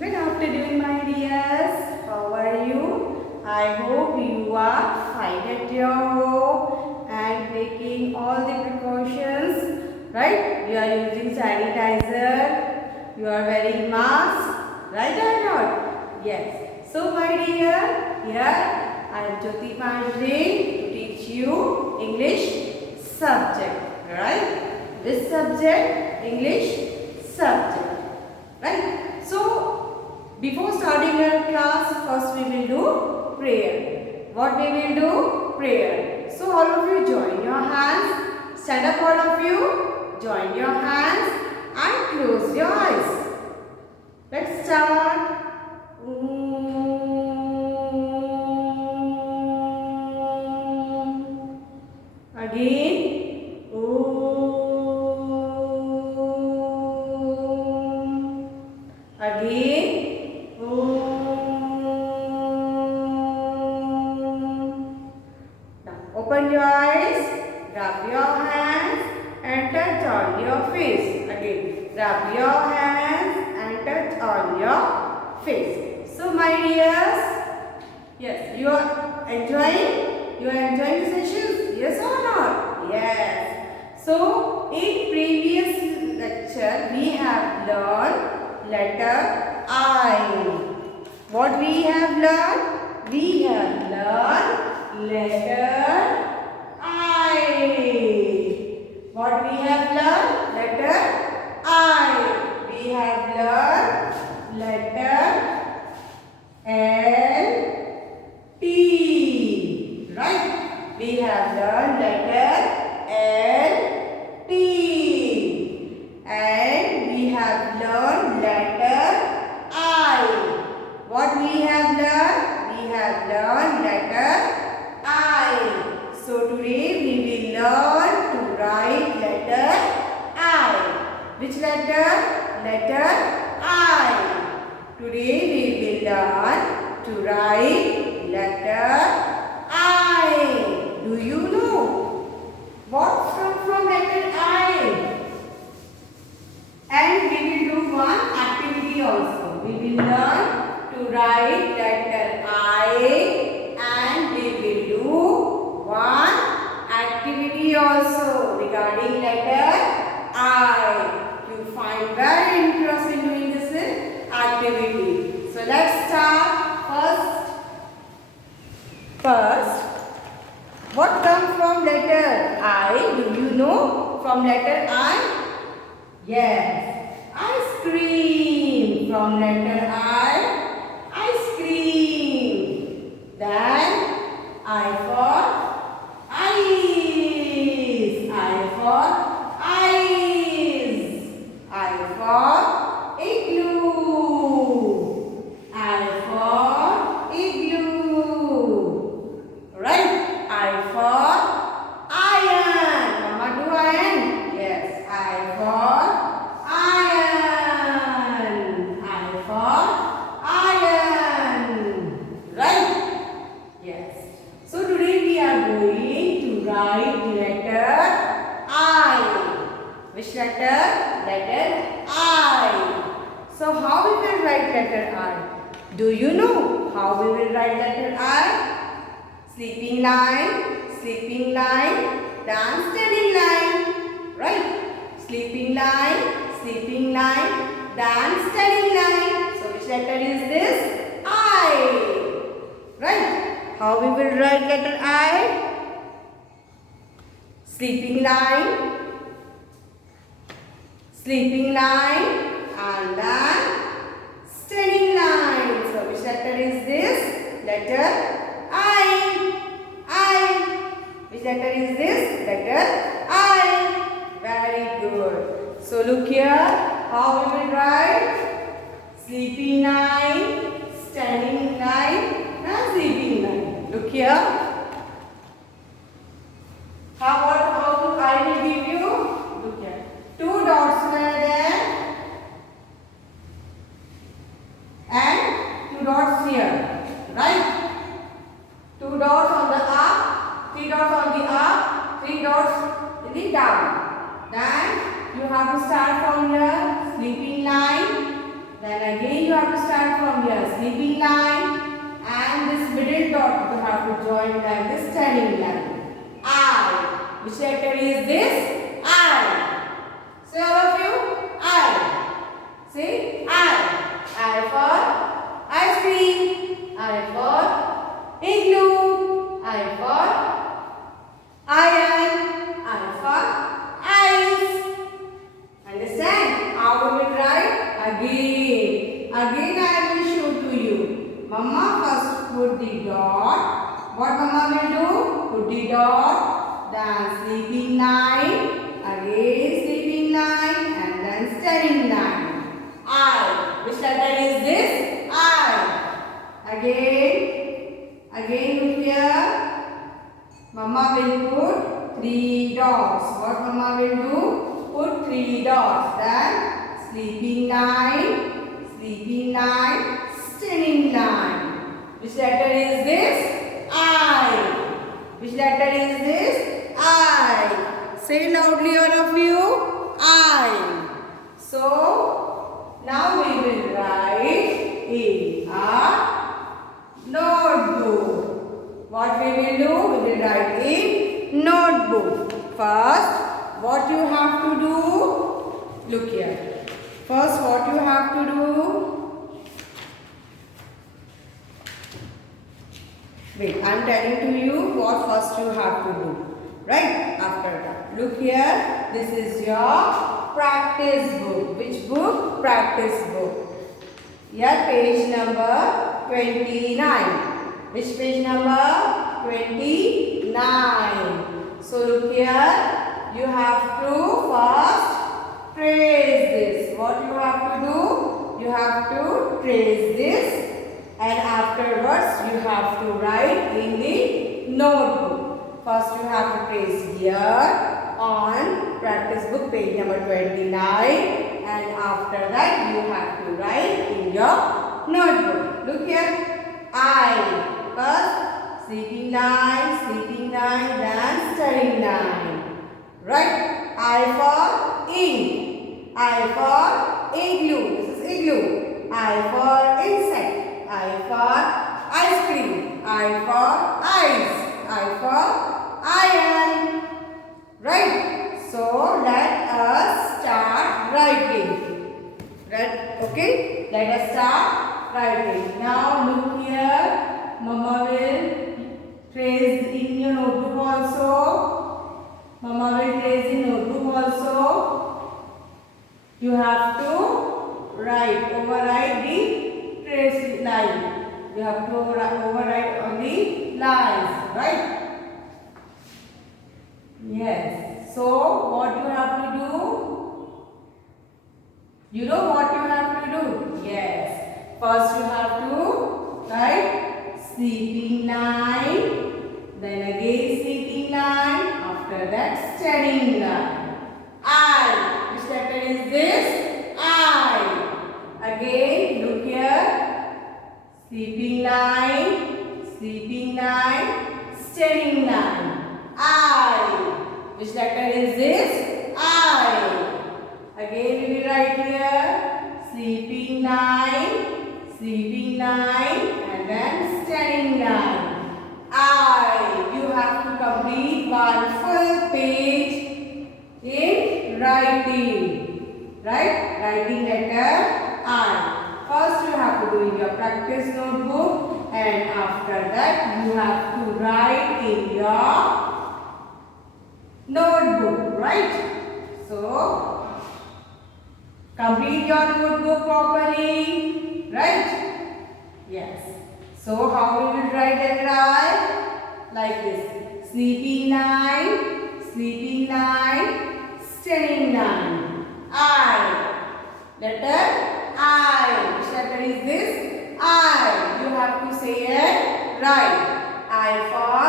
Good afternoon, my dears. How are you? I hope you are fine at your home and taking all the precautions. Right? You are using sanitizer. You are wearing mask. Right or not? Yes. So, my dear, here I am Jyoti Pandey to teach you English subject. Right? This subject, English subject. Right? So, before starting our class, first we will do prayer. What we will do? Prayer. So, all of you join your hands. Stand up, all of you. Join your hands and close your eyes. Let's start. Again. Again. Now open your eyes, rub your hands and touch on your face. Again, rub your hands and touch on your face. So my dears, yes, you are enjoying? You are enjoying the sessions? Yes or not? Yes. So in previous lecture we have learned letter I. What we have learned? We have learned letter I. What we have learned? Letter I. We have learned letter L, T. Right? We have learned letter L, T. And we have learned letter I. What we have learned? We have learned letter I. So today we will learn to write letter I. Which letter? Letter I. Today we will learn to write letter I. Do you know what comes from letter I? And we will do one activity also. We will learn to write letter I and we will do one activity also regarding letter I. You find very interesting doing this activity. So let's start first. What comes from letter I? Do you know from letter I? Yes, ice cream. From letter I, ice cream. Then I for ice. I for ice. I for igloo. I for igloo. Right? I for iron. Mama do iron? Yes, I for iron. I for iron. Right? Yes. So today we are going to write letter I. Which letter? Letter I. So how we will write letter I? Do you know how we will write letter I? Sleeping line, then standing line. Right? Sleeping line, then standing line. So which letter is this? I. Right? How we will write letter I? Sleeping line, and then standing line. So which letter is this? Letter I. Which letter is this? Letter I. Very good. So look here, how we will write? Sleeping line, standing line, and sleeping line. Look here. How I will give you? Look here. 2 dots were there and 2 dots here. Right? 2 dots on the up, 3 dots on the up, 3 dots in the down. Then you have to start from your sleeping line. Then again you have to start Again I will show to you. Mama first put the dot. What Mama will do? Put the dot, then sleeping line, again sleeping line, and then standing line. I. Which letter is this? I. Again look here. Mama will put 3 dots. What Mama will do? Put 3 dots. Then sleeping line, standing line. Which letter is this? I. Which letter is this? I. Say loudly all of you. I. So now we will write in a notebook. What we will do? We will write in notebook. First, what you have to do? Look here. First, what you have to do? Wait, I am telling to you what first you have to do. Right? After that. Look here. This is your practice book. Which book? Practice book. Here, page number 29. Which page number? 29. So look here, you have to first trace this. What you have to do? You have to trace this, and afterwards you have to write in the notebook. First you have to trace here on practice book page number 29, and after that you have to write in your notebook. Look here, I. First, sleeping line, then standing line. Right? I for ink. I for igloo. This is igloo. I for insect. I for ice cream. I for ice. I for iron. Right? So let us start writing. Right? Okay? Let us start writing. Now look here. Mama will trace in your notebook also. Mama will trace in notebook also. You have to overwrite the trace line. You have to overwrite on the lines, right? Yes. So what you have to do? You know what you have to do? Yes. First you have to write sleeping line, then again sleeping line, after that standing line. I. Which letter is this? I. Again, look here. Sleeping line, standing line. I. Which letter is this? I. Again, we will write here. Sleeping line, and then standing line. I. You have to complete one full page in writing. Right? Writing letter I. First you have to do in your practice notebook, and after that you have to write in your notebook. Right? So complete your notebook properly. Right? Yes. So how we will write letter I? Like this. Sleeping line, standing line. I. Letter I. Which letter is this? I. You have to say it right. I for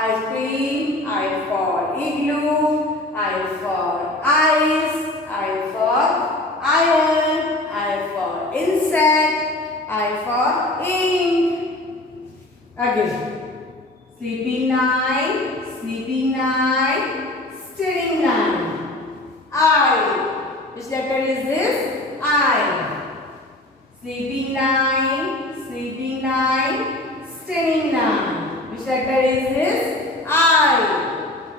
ice cream. I for igloo. I for ice. I for iron. I for insect. I for ink. Again. Sleeping line, standing line. I. Which letter is this? I. Sleeping line, standing line. Which letter is this? I.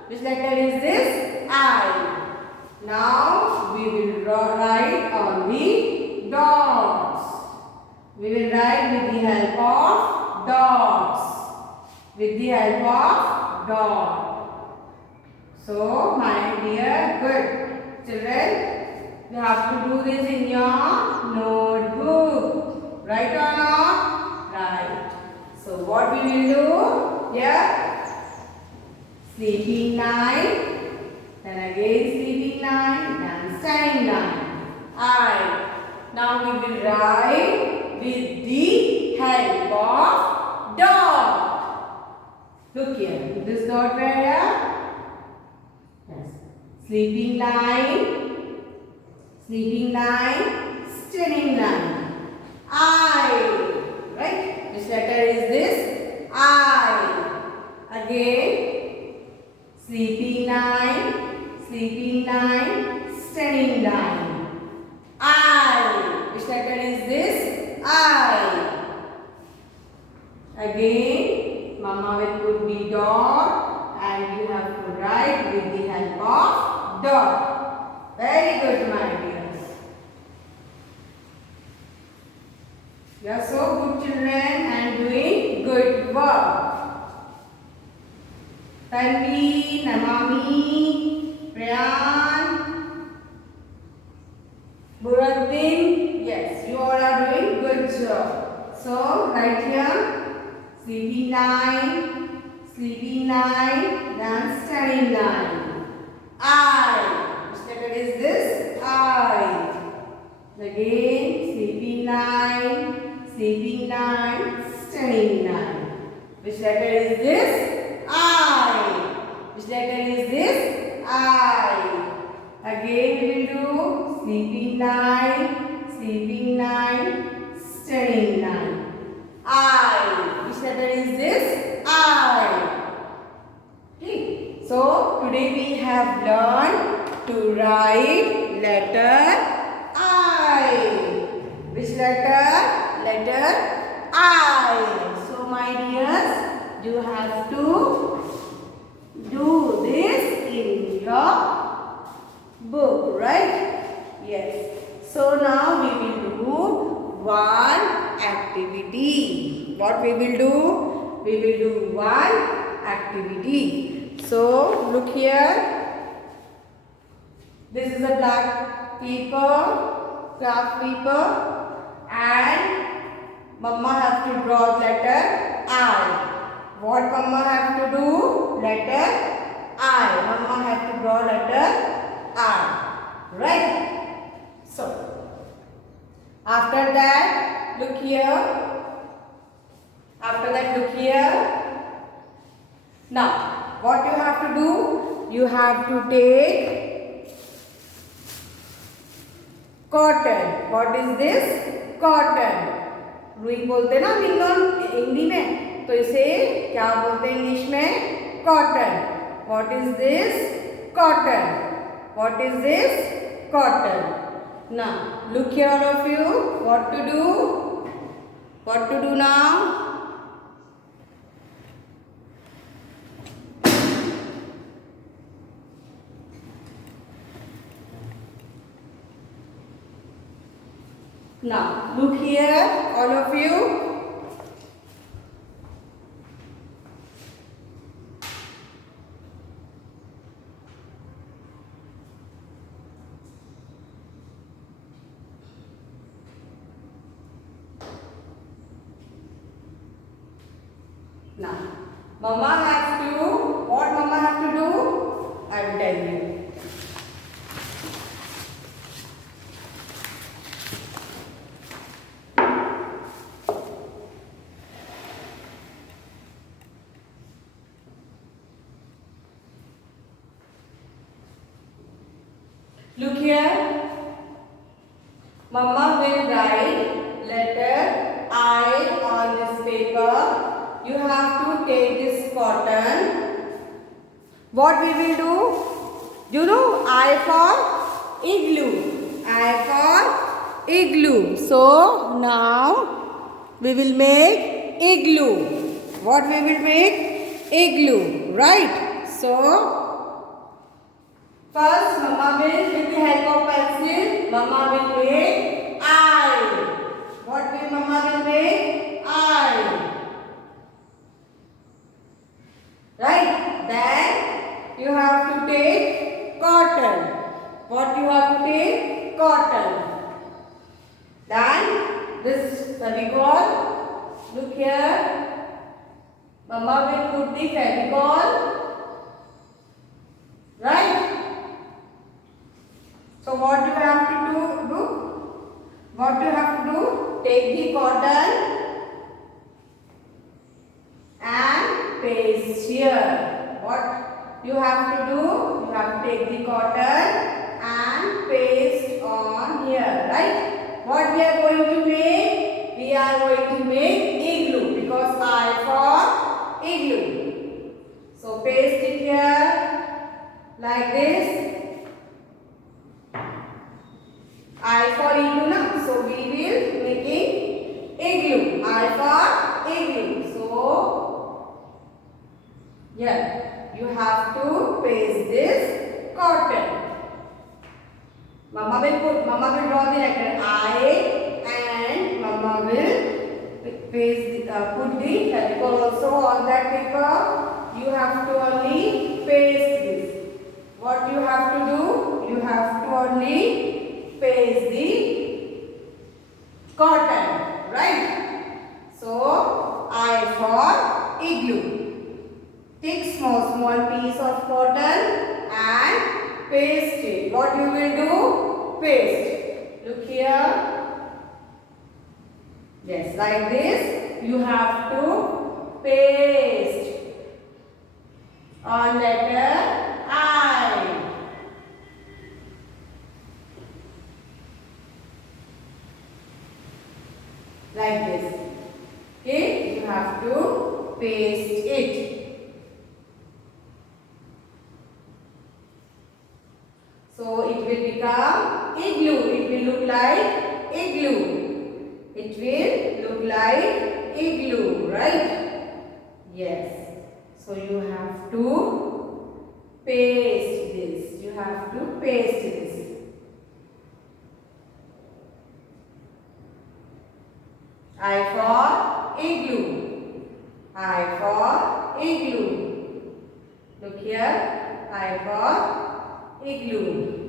Which letter is this? I. Now we will write on the dots. We will write with the help of dots. With the help of dot. So my dear good children, you have to do this in your notebook. we will do? Here, sleeping line. Then again sleeping line. Then standing line. I. Now we will write with the help of dot. Look here. This dot right here. Yes. Sleeping line. Sleeping line. Standing line. I. Right? Which letter is this? I. Again. Sleeping line. Sleeping line. Standing line. I. Which letter is this? I. Again, Mama will put the dot and you have to write with the help of dot. Very good, my dears. You are so good children and doing good work. Tanvi, Namami, Priyan, Buraddin, yes, you all are doing good job. So, right here, sleeping line, then standing line. I. Which letter is this? I. Again, sleeping line, standing line. Which letter is this? I. Which letter is this? I. Again, we will do sleeping line, standing line. I. Which letter is this? I. Okay. So, today we have learned to write letter I. Which letter? Letter I. So, my dears, you have to do this in your book, right? Yes. So now we will do one activity. What we will do? We will do one activity. So look here. This is a black paper, craft paper, and Mama have to draw letter I. What Mama have to do? Letter I. Mama have to draw letter I. Right? So, after that, look here. After that, look here. Now, what you have to do? You have to take cotton. What is this? Cotton. रुई बोलते ना हिंदी में, तो इसे क्या बोलते हैं English में? Cotton. What is this? Cotton. What is this? Cotton. Now, look here all of you. What to do? What to do now? Now, look here all of you. Now, Mama has to, what Mama has to do? I will tell you. Look here. Mama will write letter I on this paper. You have to take this cotton. What we will do? You know, I for igloo. I for igloo. So, now we will make igloo. What we will make? Igloo. Right? So, first, Mama will, with the help of pencil, Mama will make I. What will Mama will make? I. Right? Then, you have to take cotton. What you have to take? Cotton. Then, this Fevicol, look here. Mama will put the Fevicol. Right? So what you have to do? What you have to do? Take the cotton and paste here. What you have to do? You have to take the cotton and paste on here. Right? What we are going to make? We are going to make igloo because I for igloo. So paste it here like this. I for igloo now. So we will making igloo. I for igloo. So yeah, you have to paste this cotton. Mama will draw the letter I and Mama will paste put the Fevicol also on that paper. You have to only paste this. What you have to do? You have to only paste the cotton, right? So I for igloo. Take small piece of cotton and paste it. What you will do? Paste. Look here. Yes, like this. You have to paste on letter I. Like this. Okay, you have to paste it. So it will become igloo. It will look like igloo. It will look like igloo, right? Yes. So you have to paste this. You have to paste this. I for igloo. I for igloo. Look here. I for igloo.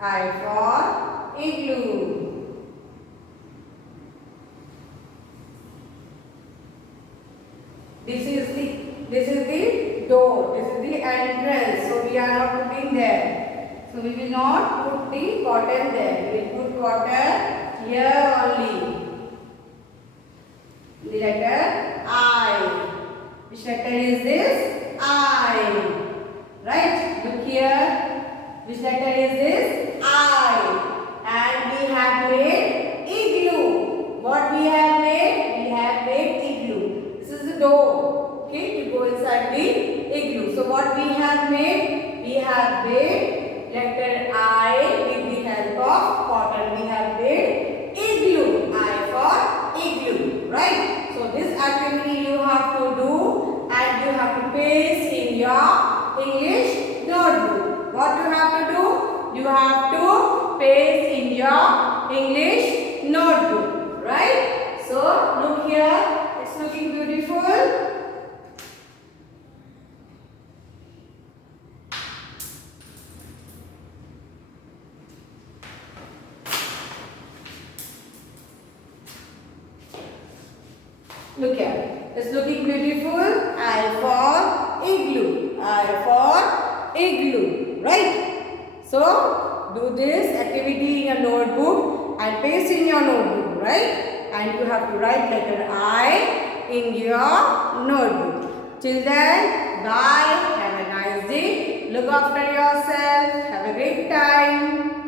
I for igloo. This is the door. This is the entrance. So we are not putting there. So we will not put the cotton there. We will put cotton here only. The letter I. Which letter is this? I. Right? Look here. Which letter is this? I. And we have made igloo. What we have made? We have made igloo. This is the door. Okay, to go inside the igloo. So what we have made? We have made letter I with the help of cotton. We have made igloo. I for igloo. Right? So this activity you have to do and you have to paste in your English notebook. What you have to do? You have to paste in your English notebook. Right? So look here. It's looking beautiful. Look here. It's looking beautiful. I for igloo. I for igloo. Right? So, do this activity in your notebook and paste in your notebook. Right? And you have to write letter I in your notebook. Till then, bye. Have a nice day. Look after yourself. Have a great time.